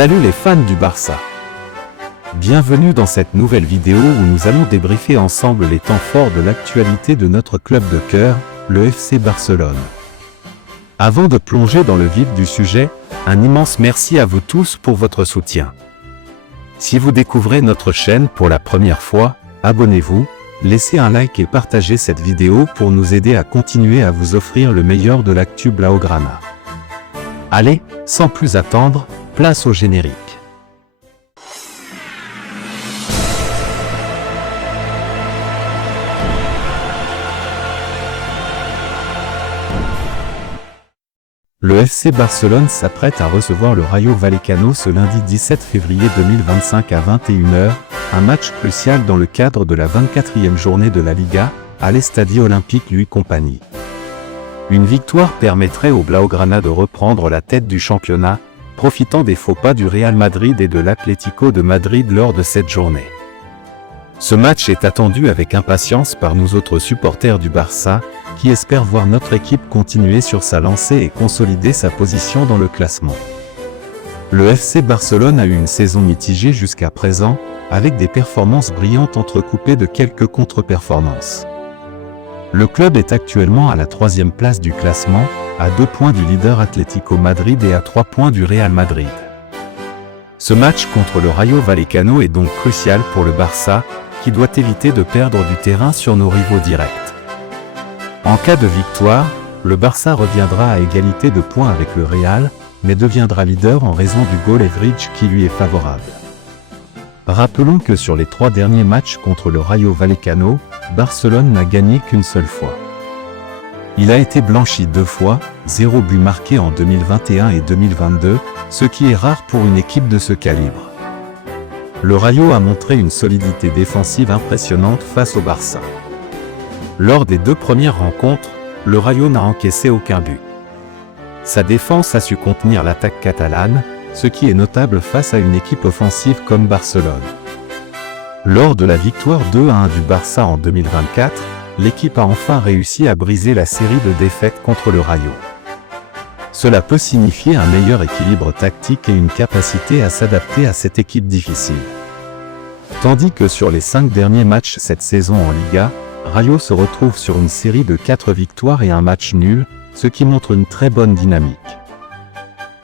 Salut les fans du Barça. Bienvenue dans cette nouvelle vidéo où nous allons débriefer ensemble les temps forts de l'actualité de notre club de cœur, le FC Barcelone. Avant de plonger dans le vif du sujet, un immense merci à vous tous pour votre soutien. Si vous découvrez notre chaîne pour la première fois, abonnez-vous, laissez un like et partagez cette vidéo pour nous aider à continuer à vous offrir le meilleur de l'actu Blaugrana. Allez, sans plus attendre, place au générique. Le FC Barcelone s'apprête à recevoir le Rayo Vallecano ce lundi 17 février 2025 à 21h, un match crucial dans le cadre de la 24e journée de la Liga, à l'Estadio Olympique Louis Compagnie. Une victoire permettrait aux Blaugrana de reprendre la tête du championnat, profitant des faux pas du Real Madrid et de l'Atlético de Madrid lors de cette journée. Ce match est attendu avec impatience par nous autres supporters du Barça, qui espèrent voir notre équipe continuer sur sa lancée et consolider sa position dans le classement. Le FC Barcelone a eu une saison mitigée jusqu'à présent, avec des performances brillantes entrecoupées de quelques contre-performances. Le club est actuellement à la 3e place du classement, à 2 points du leader Atlético Madrid et à 3 points du Real Madrid. Ce match contre le Rayo Vallecano est donc crucial pour le Barça, qui doit éviter de perdre du terrain sur nos rivaux directs. En cas de victoire, le Barça reviendra à égalité de points avec le Real, mais deviendra leader en raison du goal average qui lui est favorable. Rappelons que sur les 3 derniers matchs contre le Rayo Vallecano, Barcelone n'a gagné qu'une seule fois. Il a été blanchi 2 fois, 0 but marqué en 2021 et 2022, ce qui est rare pour une équipe de ce calibre. Le Rayo a montré une solidité défensive impressionnante face au Barça. Lors des 2 premières rencontres, le Rayo n'a encaissé aucun but. Sa défense a su contenir l'attaque catalane, ce qui est notable face à une équipe offensive comme Barcelone. Lors de la victoire 2-1 du Barça en 2024, l'équipe a enfin réussi à briser la série de défaites contre le Rayo. Cela peut signifier un meilleur équilibre tactique et une capacité à s'adapter à cette équipe difficile. Tandis que sur les 5 derniers matchs cette saison en Liga, Rayo se retrouve sur une série de 4 victoires et un match nul, ce qui montre une très bonne dynamique.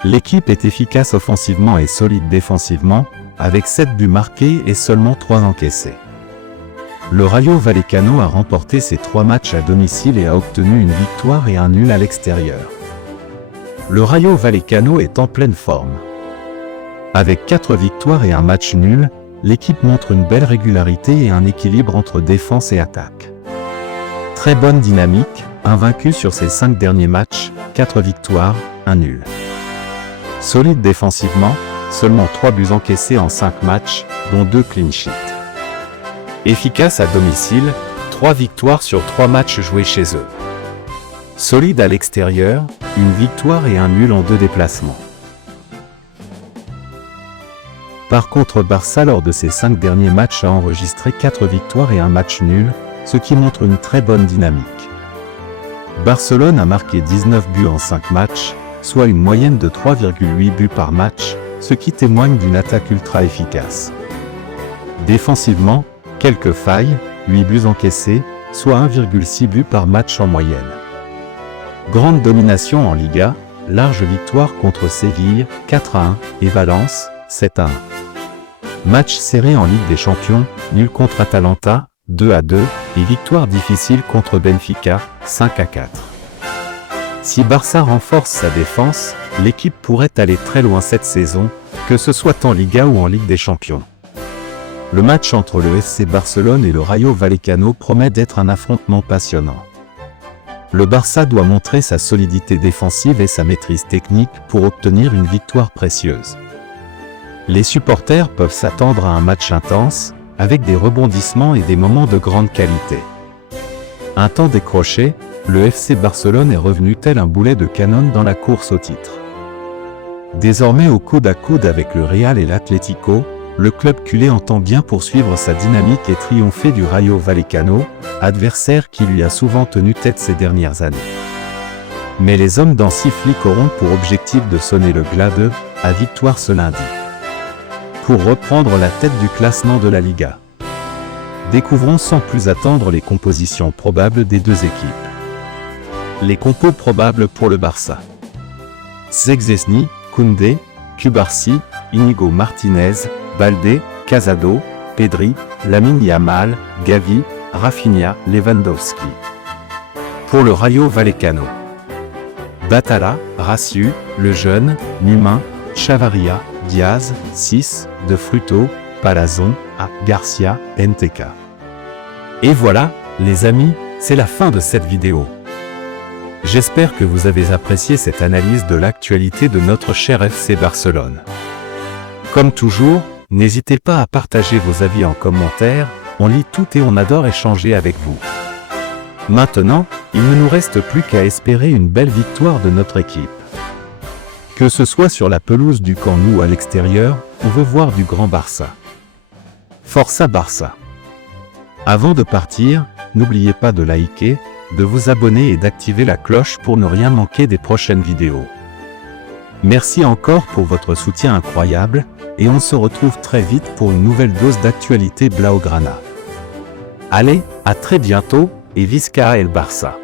L'équipe est efficace offensivement et solide défensivement, avec 7 buts marqués et seulement 3 encaissés. Le Rayo Vallecano a remporté ses 3 matchs à domicile et a obtenu une victoire et un nul à l'extérieur. Le Rayo Vallecano est en pleine forme. Avec 4 victoires et un match nul, l'équipe montre une belle régularité et un équilibre entre défense et attaque. Très bonne dynamique, invaincu sur ses 5 derniers matchs, 4 victoires, 1 nul. Solide défensivement, seulement 3 buts encaissés en 5 matchs, dont 2 clean sheets. Efficace à domicile, 3 victoires sur 3 matchs joués chez eux. Solide à l'extérieur, une victoire et un nul en 2 déplacements. Par contre, Barça lors de ses 5 derniers matchs a enregistré 4 victoires et un match nul, ce qui montre une très bonne dynamique. Barcelone a marqué 19 buts en 5 matchs, soit une moyenne de 3,8 buts par match, ce qui témoigne d'une attaque ultra efficace. Défensivement, quelques failles, 8 buts encaissés, soit 1,6 buts par match en moyenne. Grande domination en Liga, large victoire contre Séville, 4-1, et Valence, 7-1. Match serré en Ligue des Champions, nul contre Atalanta, 2-2, et victoire difficile contre Benfica, 5-4. Si Barça renforce sa défense, l'équipe pourrait aller très loin cette saison, que ce soit en Liga ou en Ligue des Champions. Le match entre le FC Barcelone et le Rayo Vallecano promet d'être un affrontement passionnant. Le Barça doit montrer sa solidité défensive et sa maîtrise technique pour obtenir une victoire précieuse. Les supporters peuvent s'attendre à un match intense, avec des rebondissements et des moments de grande qualité. Un temps décroché, le FC Barcelone est revenu tel un boulet de canon dans la course au titre. Désormais au coude à coude avec le Real et l'Atlético, le club culé entend bien poursuivre sa dynamique et triompher du Rayo Vallecano, adversaire qui lui a souvent tenu tête ces dernières années. Mais les hommes d'Hansi Flick auront pour objectif de sonner le glas à victoire ce lundi. pour reprendre la tête du classement de la Liga. Découvrons sans plus attendre les compositions probables des deux équipes. Les compos probables pour le Barça. Szczęsny, Koundé, Cubarsí, Íñigo Martínez, Baldé, Casado, Pedri, Lamine Yamal, Gavi, Rafinha, Lewandowski. Pour le Rayo Vallecano. Batalla, Raciu, Lejeune, Numain, Chavarria, Diaz, Sis, De Fruto, Palazón, Garcia, NTK. Et voilà, les amis, c'est la fin de cette vidéo. J'espère que vous avez apprécié cette analyse de l'actualité de notre cher FC Barcelone. Comme toujours, n'hésitez pas à partager vos avis en commentaire, on lit tout et on adore échanger avec vous. Maintenant, il ne nous reste plus qu'à espérer une belle victoire de notre équipe. Que ce soit sur la pelouse du Camp Nou ou à l'extérieur, on veut voir du grand Barça. Força Barça! Avant de partir, n'oubliez pas de liker, de vous abonner et d'activer la cloche pour ne rien manquer des prochaines vidéos. Merci encore pour votre soutien incroyable, et on se retrouve très vite pour une nouvelle dose d'actualité Blaugrana. Allez, à très bientôt, et Visca el Barça!